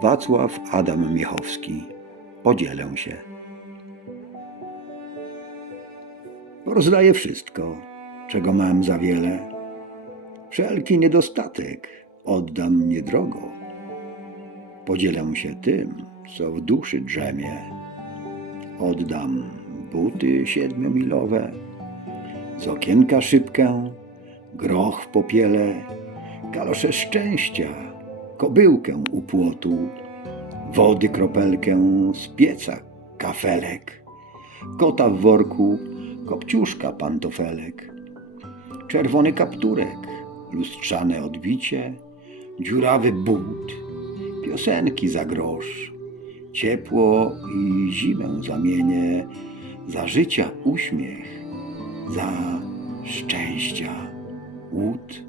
Wacław Adam Miechowski. Podzielę się. Rozdaję wszystko, czego mam za wiele. Wszelki niedostatek oddam niedrogo. Podzielę się tym, co w duszy drzemie. Oddam buty siedmiomilowe, z okienka szybkę, groch w popiele, kalosze szczęścia, kobyłkę u płotu, wody kropelkę z pieca kafelek, kota w worku, kopciuszka pantofelek, czerwony kapturek, lustrzane odbicie, dziurawy but, piosenki za grosz, ciepło i zimę zamienię za życia uśmiech, za szczęścia łód